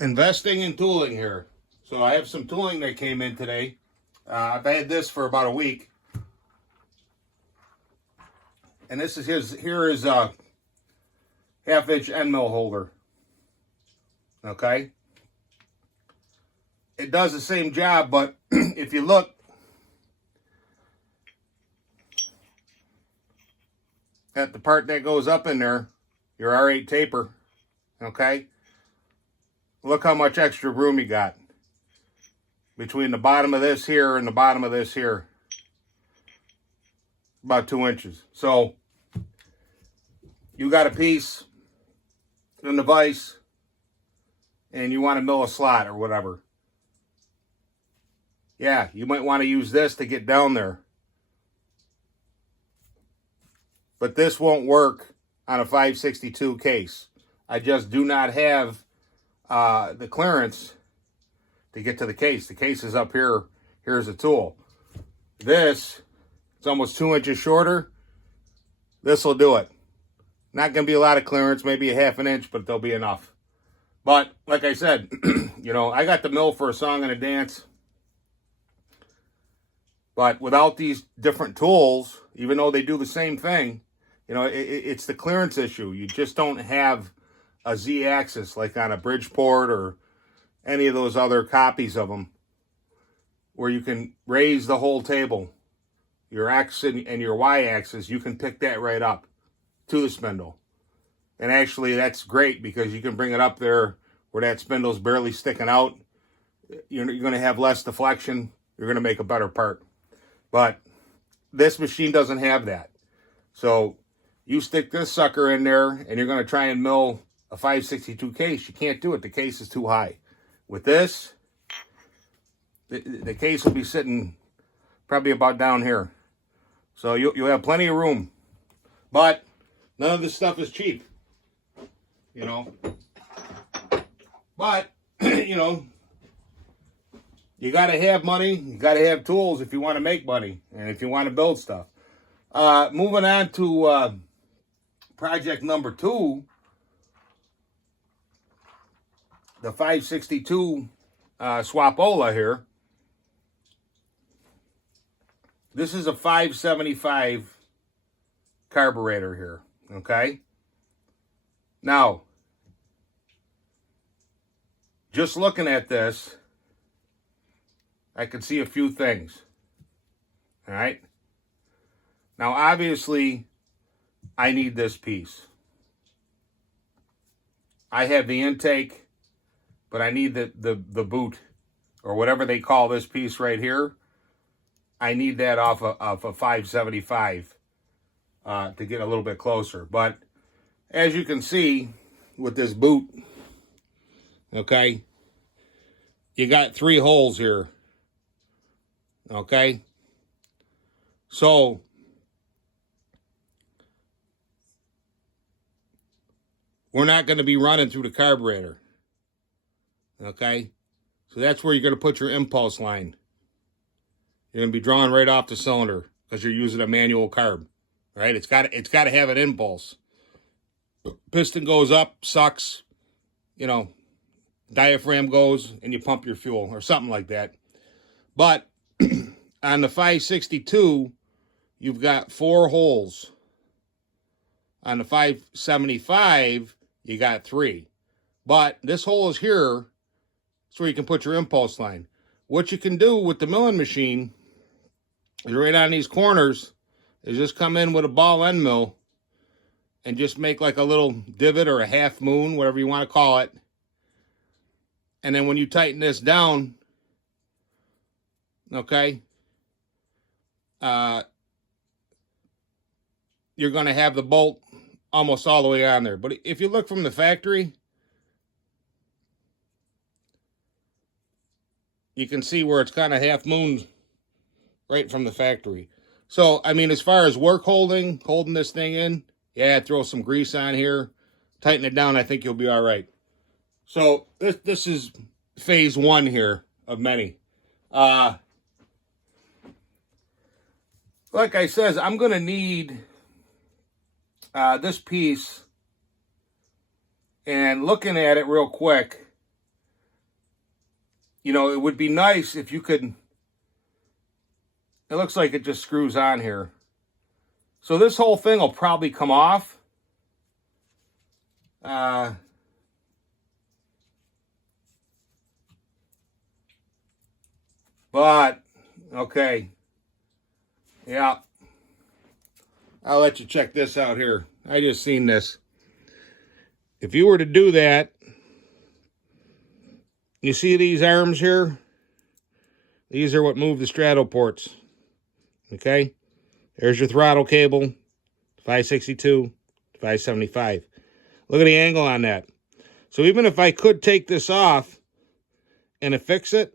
Investing in tooling here. So I have some tooling that came in today. I've had this for about a week. And this is here is a half-inch end mill holder. Okay. It does the same job, but if you look at the part that goes up in there, your R8 taper, okay, look how much extra room you got between the bottom of this here and the bottom of this here. About 2 inches. So you got a piece in the vise and you want to mill a slot or whatever. Yeah, you might want to use this to get down there. But this won't work on a 562 case. I just do not have the clearance to get to the case. The case is up here. Here's the tool. This, it's almost 2 inches shorter. This will do it. Not going to be a lot of clearance, maybe a half an inch, but there'll be enough. But like I said, you know, I got the mill for a song and a dance. But without these different tools, even though they do the same thing, you know, it's the clearance issue. You just don't have a Z-axis like on a Bridgeport or any of those other copies of them where you can raise the whole table. Your X and your Y-axis, you can pick that right up to the spindle. And actually, that's great because you can bring it up there where that spindle's barely sticking out. You're going to have less deflection. You're going to make a better part. But this machine doesn't have that. So you stick this sucker in there and you're going to try and mill a 562 case. You can't do it. The case is too high. With this, the case will be sitting probably about down here. So you'll have plenty of room. But none of this stuff is cheap. You know. But, you know, you got to have money. You got to have tools if you want to make money and if you want to build stuff. Moving on to project number 2, the 562 Swapola here. This is a 575 carburetor here, okay? Now, just looking at this, I can see a few things, all right? Now, obviously, I need this piece. I have the intake, but I need the boot, or whatever they call this piece right here. I need that off of a 575 to get a little bit closer. But as you can see with this boot, okay, you got 3 holes here, okay? So we're not going to be running through the carburetor, okay? So that's where you're going to put your impulse line. You're going to be drawing right off the cylinder because you're using a manual carb, right? It's got to have an impulse. Piston goes up, sucks, you know, diaphragm goes, and you pump your fuel or something like that. But on the 562, you've got 4 holes. On the 575, you got 3. But this hole is here, so you can put your impulse line. What you can do with the milling machine is right on these corners is just come in with a ball end mill and just make like a little divot or a half moon, whatever you want to call it. And then when you tighten this down, okay, you're going to have the bolt almost all the way on there. But if you look from the factory, you can see where it's kind of half mooned right from the factory. So, I mean, as far as work holding this thing in, yeah, throw some grease on here, tighten it down, I think you'll be all right. So, this is phase 1 here of many. Like I says, I'm going to need this piece, and looking at it real quick, you know, it would be nice if you could, it looks like it just screws on here. So this whole thing will probably come off. But, okay. Yeah. I'll let you check this out here. I just seen this. If you were to do that, you see these arms here? These are what move the straddle ports. Okay? There's your throttle cable, 562, 575. Look at the angle on that. So even if I could take this off and fix it,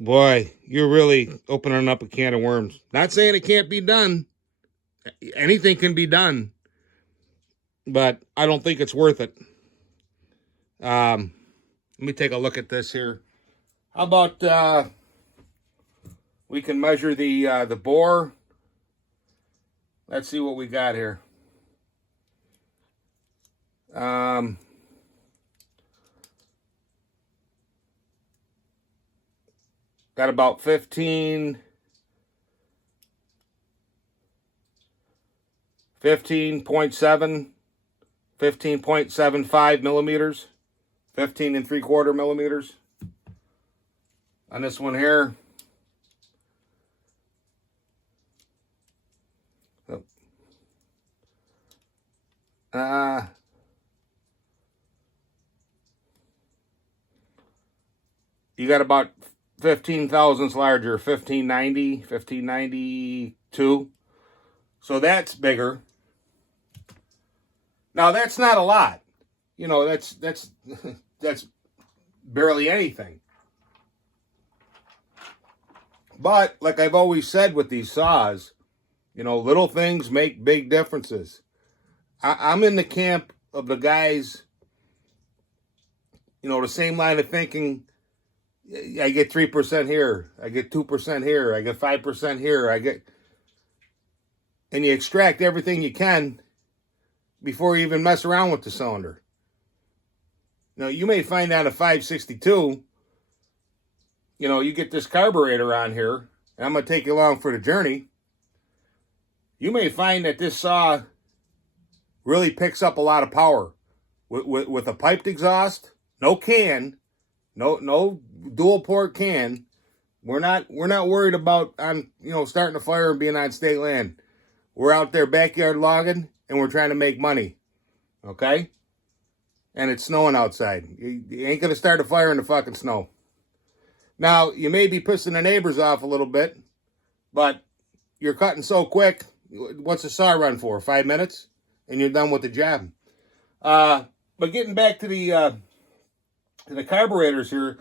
boy, you're really opening up a can of worms. Not saying it can't be done. Anything can be done. But I don't think it's worth it. Let me take a look at this here. How about we can measure the bore. Let's see what we got here. Got about 15.7 15.75 millimeters, 15 3/4 millimeters on this one here. You got about 15 thousandths larger, 1590, 1592. So that's bigger. Now that's not a lot. You know, that's barely anything. But like I've always said with these saws, you know, little things make big differences. I'm in the camp of the guys, you know, the same line of thinking. I get 3% here, I get 2% here, I get 5% here, and you extract everything you can before you even mess around with the cylinder. Now, you may find out a 562, you know, you get this carburetor on here, and I'm going to take you along for the journey. You may find that this saw really picks up a lot of power. With a piped exhaust, no can, no dual port can. We're not worried about starting a fire and being on state land. We're out there backyard logging and we're trying to make money. Okay? And it's snowing outside. You ain't gonna start a fire in the fucking snow. Now, you may be pissing the neighbors off a little bit, but you're cutting so quick. What's a saw run for? 5 minutes? And you're done with the job. But getting back to the carburetors here,